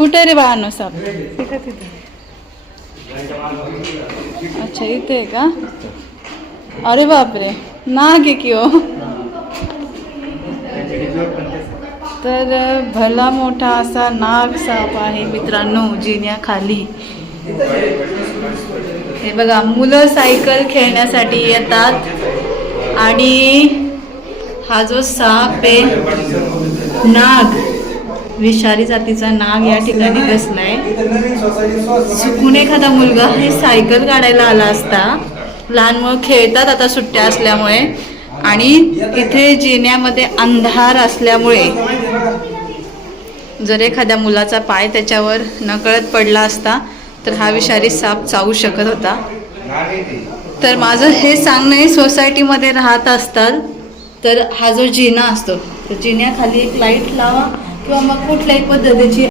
कुठे रे बाळांनो साप? अच्छा इथे आहे का? अरे बापरे, नाग आहे की हो. तर भला मोठा असा नाग साप आहे मित्रांनो जिन्याखाली. हे बघा, मुलं सायकल खेळण्यासाठी येतात आणि हा जो साप आहे नाग, विषारी जातीचा नाग या ठिकाणी बसलाय. चुकून एखादा मुलगा हे सायकल काढायला आला असता, लहान मुलं खेळतात आता सुट्ट्या असल्यामुळे, आणि इथे जिन्यामध्ये अंधार असल्यामुळे जर एखाद्या मुलाचा पाय त्याच्यावर नकळत पडला असता तर हा विषारी साप चावू शकत होता. तर माझं हे सांगणं आहे, सोसायटीमध्ये राहत असतात तर हा जो जिना असतो तर जिन्याखाली एक लाईट लावा किंवा मग कुठल्याही पद्धतीची